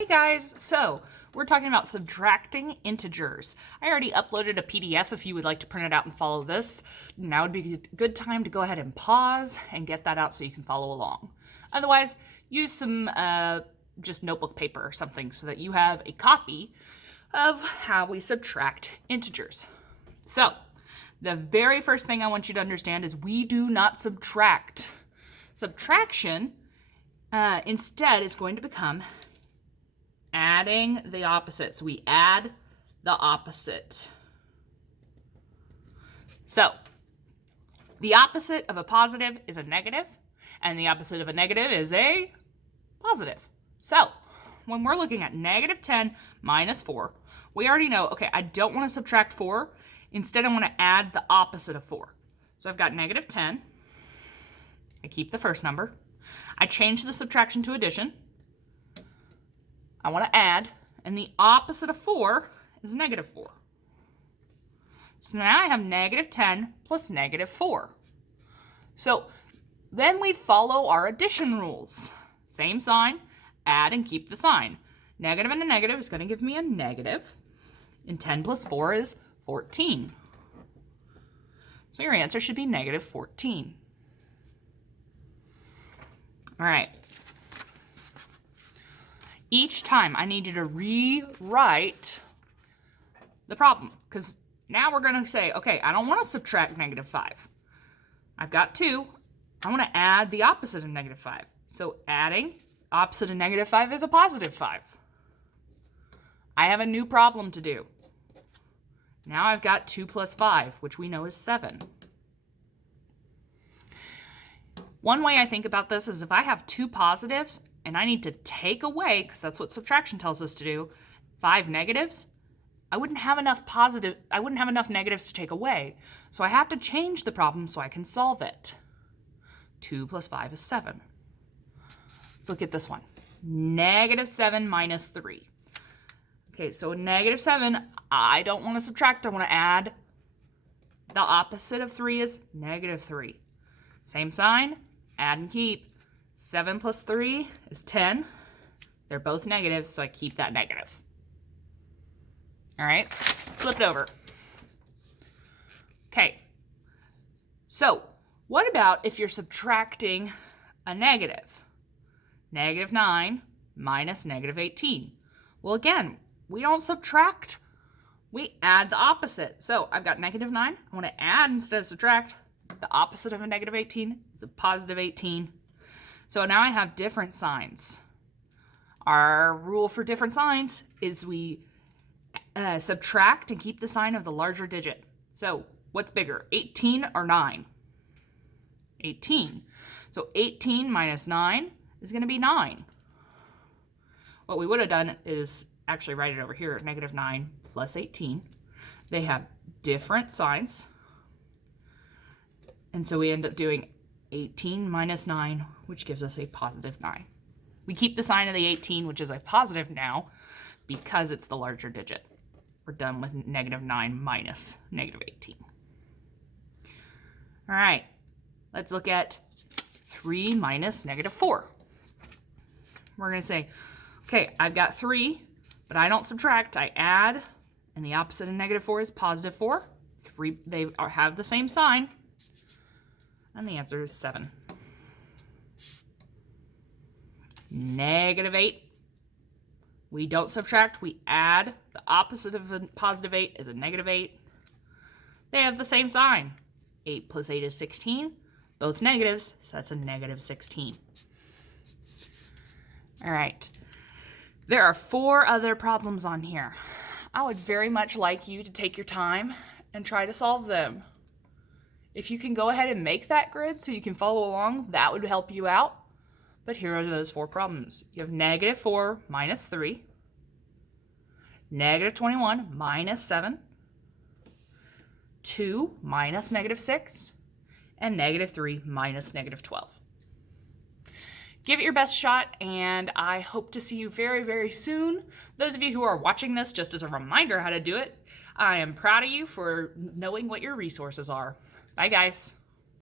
Hey guys, so we're talking about subtracting integers. I already uploaded a PDF if you would like to print it out and follow this. Now would be a good time to go ahead and pause and get that out so you can follow along. Otherwise, use some just notebook paper or something so that you have a copy of how we subtract integers. So, the very first thing I want you to understand is we do not subtract. Subtraction instead is going to become adding the opposite. So we add the opposite. So the opposite of a positive is a negative, and the opposite of a negative is a positive. So when we're looking at negative 10 minus 4, we already know, okay, I don't want to subtract 4. Instead, I want to add the opposite of 4. So I've got negative 10. I keep the first number. I change the subtraction to addition. I want to add, and the opposite of 4 is negative 4. So now I have negative 10 plus negative 4. So then we follow our addition rules. Same sign, add and keep the sign. Negative and a negative is going to give me a negative, and 10 plus 4 is 14. So your answer should be negative 14. All right. Each time I need you to rewrite the problem, because now we're going to say, okay, I don't want to subtract negative 5. I've got 2. I want to add the opposite of negative 5. So adding opposite of negative 5 is a positive 5. I have a new problem to do. Now I've got 2 plus 5, which we know is 7. One way I think about this is if I have 2 positives, and I need to take away, because that's what subtraction tells us to do, 5 negatives, I wouldn't have enough negatives to take away. So I have to change the problem so I can solve it. 2 plus 5 is 7. Let's look at this one. Negative 7 minus 3. Okay, so negative 7, I don't want to subtract, I want to add. The opposite of 3 is negative 3. Same sign, add and keep. 7 plus 3 is 10. They're both negatives, so I keep that negative. All right, flip it over. Okay, so what about if you're subtracting a negative? Negative 9 minus negative 18. Well, again, we don't subtract. We add the opposite. So I've got negative 9. I want to add instead of subtract. The opposite of a negative 18 is a positive 18. So now I have different signs. Our rule for different signs is we subtract and keep the sign of the larger digit. So what's bigger, 18 or 9? 18. So 18 minus 9 is going to be 9. What we would have done is actually write it over here, negative 9 plus 18. They have different signs. And so we end up doing 18 minus 9, which gives us a positive 9. We keep the sign of the 18, which is a positive now, because it's the larger digit. We're done with negative 9 minus negative 18. All right, let's look at 3 minus negative 4. We're going to say, okay, I've got 3, but I don't subtract. I add, and the opposite of negative 4 is positive 4. They have the same sign. And the answer is 7. Negative 8. We don't subtract, we add. The opposite of a positive 8 is a negative 8. They have the same sign. 8 plus 8 is 16. Both negatives, so that's a negative 16. All right. There are 4 other problems on here. I would very much like you to take your time and try to solve them. If you can go ahead and make that grid so you can follow along, that would help you out. But here are those 4 problems. You have negative 4 minus 3, negative 21 minus 7, 2 minus negative 6, and negative 3 minus negative 12. Give it your best shot, and I hope to see you very, very soon. Those of you who are watching this, just as a reminder how to do it, I am proud of you for knowing what your resources are. Bye, guys.